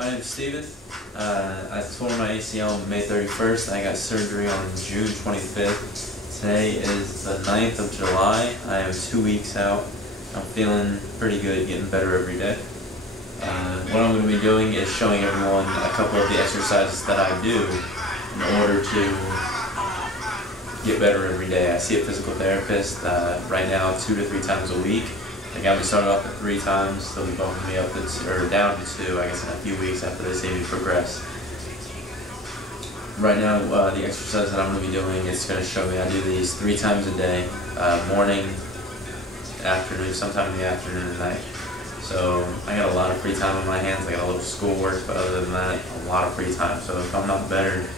My name is Steven. I tore my ACL on May 31st. I got surgery on June 25th. Today is the 9th of July. I am 2 weeks out. I'm feeling pretty good, getting better every day. What I'm going to be doing is showing everyone a couple of the exercises that I do in order to get better every day. I see a physical therapist right now 2 to 3 times a week. They got me started off at 3 times. They'll be bumping me up or down to 2, I guess, in a few weeks after they see me progress. Right now, the exercise that I'm going to be doing is going to show me. I do these 3 times a day, morning, afternoon, sometime in the afternoon and night. So I got a lot of free time on my hands. I got a little schoolwork, but other than that, a lot of free time. So if I'm not better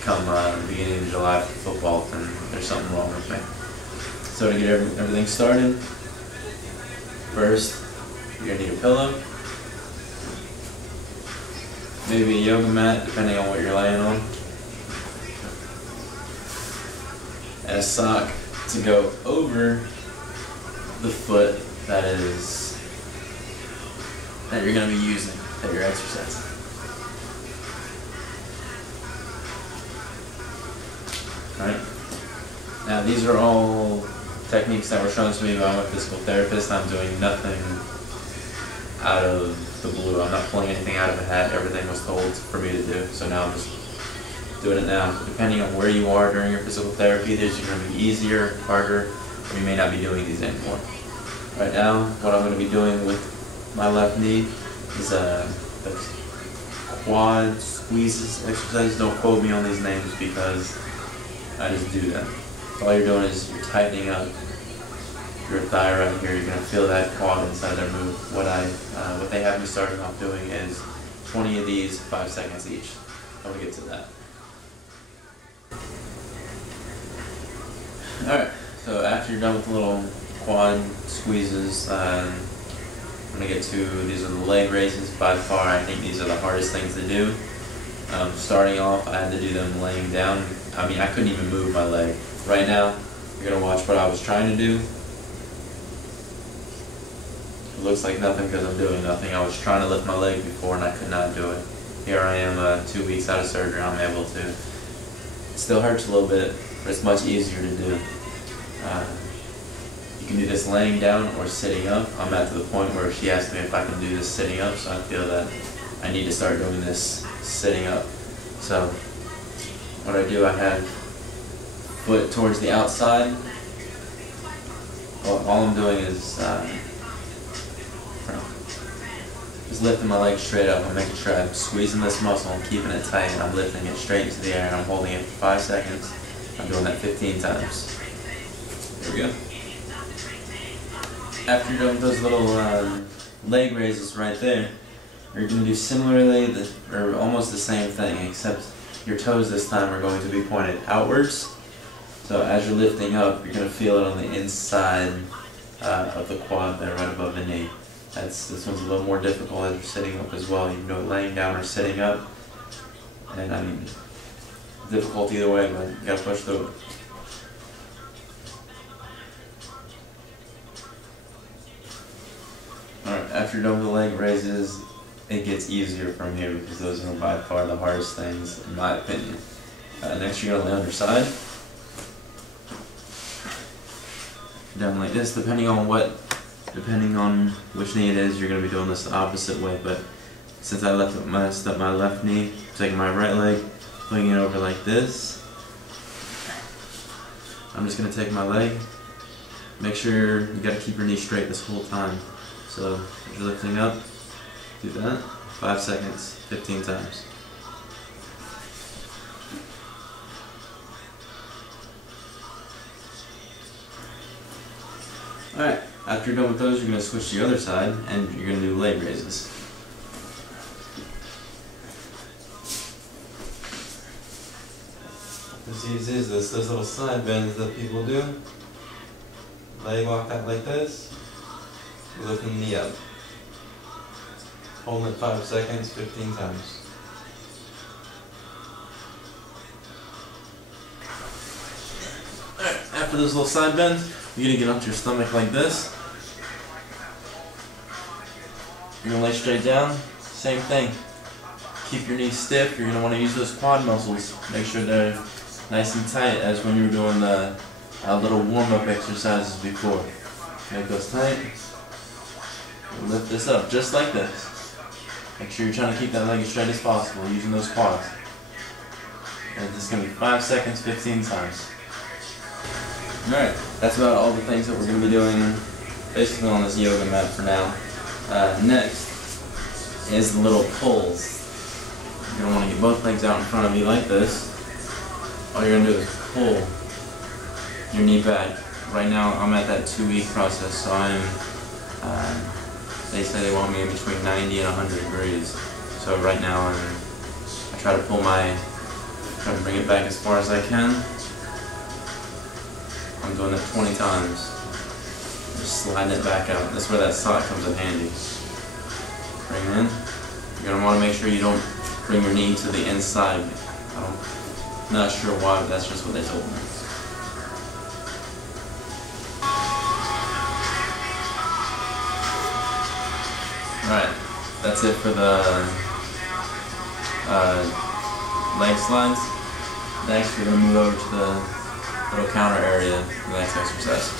come the beginning of July for football, then there's something wrong with me. So to get everything started, first, you're going to need a pillow, maybe a yoga mat, depending on what you're laying on, and a sock to go over the foot that you're going to be using, that you're exercising. Alright? Now these are all techniques that were shown to me by my physical therapist. I'm doing nothing out of the blue. I'm not pulling anything out of a hat. Everything was told for me to do. So now I'm just doing it now. Depending on where you are during your physical therapy, these are going to be easier, harder, or you may not be doing these anymore. Right now, what I'm going to be doing with my left knee is the quad squeezes exercise. Don't quote me on these names because I just do them. All you're doing is you're tightening up your thigh right here. You're going to feel that quad inside there move. What they have me starting off doing is 20 of these, 5 seconds each. I'm going to get to that. Alright, so after you're done with the little quad squeezes, I'm going to get to, these are the leg raises. By far, I think these are the hardest things to do. Starting off, I had to do them laying down. I mean, I couldn't even move my leg. Right now, you're going to watch what I was trying to do. It looks like nothing because I'm doing nothing. I was trying to lift my leg before and I could not do it. Here I am 2 weeks out of surgery, I'm able to. It still hurts a little bit, but it's much easier to do. You can do this laying down or sitting up. I'm at to the point where she asked me if I can do this sitting up, so I feel that I need to start doing this sitting up. So what I do, I have foot towards the outside. All I'm doing is just lifting my leg straight up. I'm making sure I'm squeezing this muscle and keeping it tight, and I'm lifting it straight into the air, and I'm holding it for 5 seconds. I'm doing that 15 times. There we go. After you're done with those little leg raises right there, you're going to do similarly, or almost the same thing, except your toes this time are going to be pointed outwards. So as you're lifting up, you're going to feel it on the inside of the quad there, right above the knee. This one's a little more difficult as you're sitting up as well. You can do it laying down or sitting up. And I mean, difficult either way, but you got to push through it. Alright, after you're done with the leg raises, it gets easier from here because those are by far the hardest things, in my opinion. Next, you're going to lay on your side. Down like this, depending on which knee it is, you're going to be doing this the opposite way. But since I messed up my left knee, I'm taking my right leg, putting it over like this. I'm just going to take my leg. Make sure you got to keep your knee straight this whole time. So if you're lifting up, do that, 5 seconds, 15 times. Alright, after you're done with those, you're going to switch to the other side and you're going to do leg raises. What's easy is those little side bends that people do. Leg walk out like this. You're lifting the knee up. Hold it 5 seconds, 15 times. Alright, after those little side bends, you're going to get onto your stomach like this. You're going to lay straight down. Same thing. keep your knees stiff, you're going to want to use those quad muscles. Make sure they're nice and tight as when you were doing the little warm-up exercises before. Make those tight. Lift this up just like this. Make sure you're trying to keep that leg as straight as possible using those quads. And this is going to be 5 seconds, 15 times. Alright, that's about all the things that we're going to be doing basically on this yoga mat for now. Next is the little pulls. You're going to want to get both legs out in front of you like this. All you're going to do is pull your knee back. Right now I'm at that 2-week process, so they say they want me in between 90 and 100 degrees. So right now I try to try to bring it back as far as I can. I'm doing it 20 times. Just sliding it back out. That's where that sock comes in handy. Bring it in. You're going to want to make sure you don't bring your knee to the inside. I'm not sure why, but that's just what they told me. Alright, that's it for the leg slides. Next we're going to move over to the little counter area for the next exercise.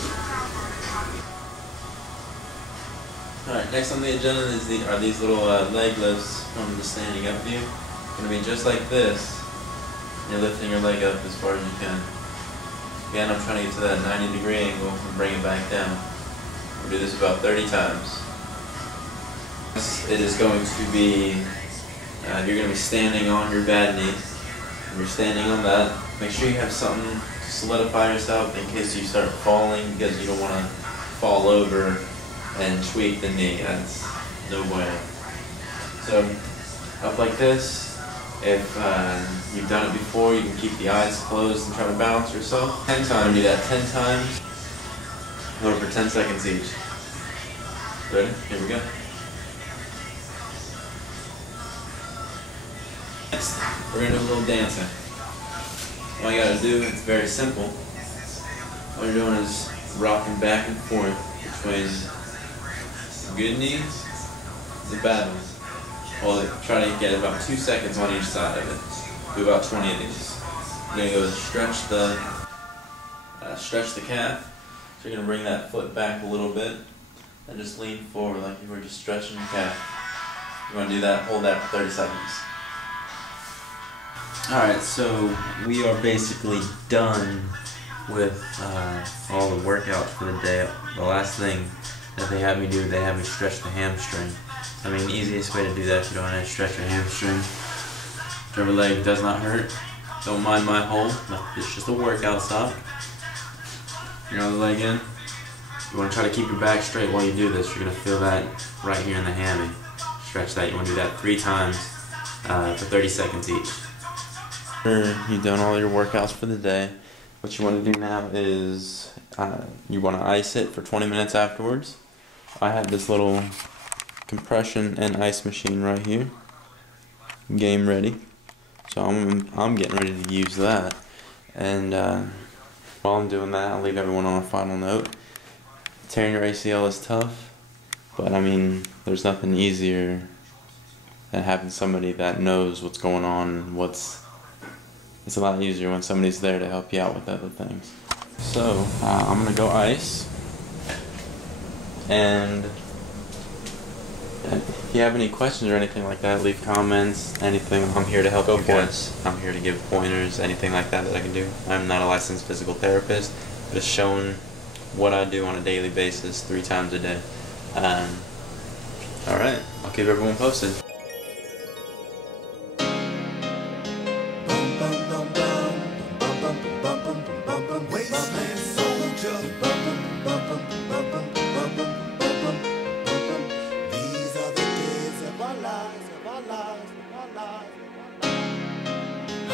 Alright, next on the agenda are these little leg lifts from the standing up view. It's going to be just like this. You're lifting your leg up as far as you can. Again, I'm trying to get to that 90-degree angle and bring it back down. We'll do this about 30 times. It is going to be, you're going to be standing on your bad knee. When you're standing on that, make sure you have something to solidify yourself in case you start falling, because you don't want to fall over and tweak the knee. That's no way. So, up like this. If you've done it before, you can keep the eyes closed and try to balance yourself. 10 times, do that 10 times. Hold it for 10 seconds each. Ready? Here we go. Next, we're going to do a little dancing. All you got to do, it's very simple. All you're doing is rocking back and forth between the good knees and the bad ones. Well, try to get about 2 seconds on each side of it. Do about 20 of these. You're going to go stretch the calf. So you're going to bring that foot back a little bit and just lean forward like you were just stretching your calf. You want to do that, hold that for 30 seconds. Alright, so we are basically done with all the workouts for the day. The last thing that they have me do, they have me stretch the hamstring. I mean, the easiest way to do that if you don't want to stretch your hamstring. Whichever leg does not hurt. Don't mind my hole. It's just a workout sock. Your other leg in. You want to try to keep your back straight while you do this. You're going to feel that right here in the hammy. Stretch that. You want to do that 3 times for 30 seconds each. After you've done all your workouts for the day, what you want to do now is you want to ice it for 20 minutes afterwards. I have this little compression and ice machine right here, game ready, so I'm getting ready to use that. And while I'm doing that, I'll leave everyone on a final note. Tearing your ACL is tough, but I mean, there's nothing easier than having somebody that knows what's going on. It's a lot easier when somebody's there to help you out with other things. So I'm gonna go ice, and if you have any questions or anything like that, leave comments, anything. I'm here to help you guys. I'm here to give pointers, anything like that I can do. I'm not a licensed physical therapist, just showing what I do on a daily basis, 3 times a day. Alright, I'll keep everyone posted.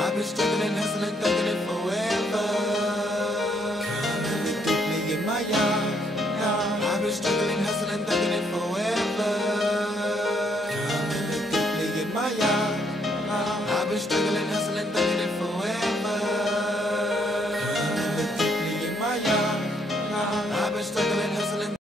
I've been struggling, hustling, thugging it forever. Coming deeply in my yard. I've been struggling, hustling, thugging it forever. Coming deeply in my yard. I've been struggling, hustling, thugging it forever. Coming deeply in my yard. I've been struggling, hustling.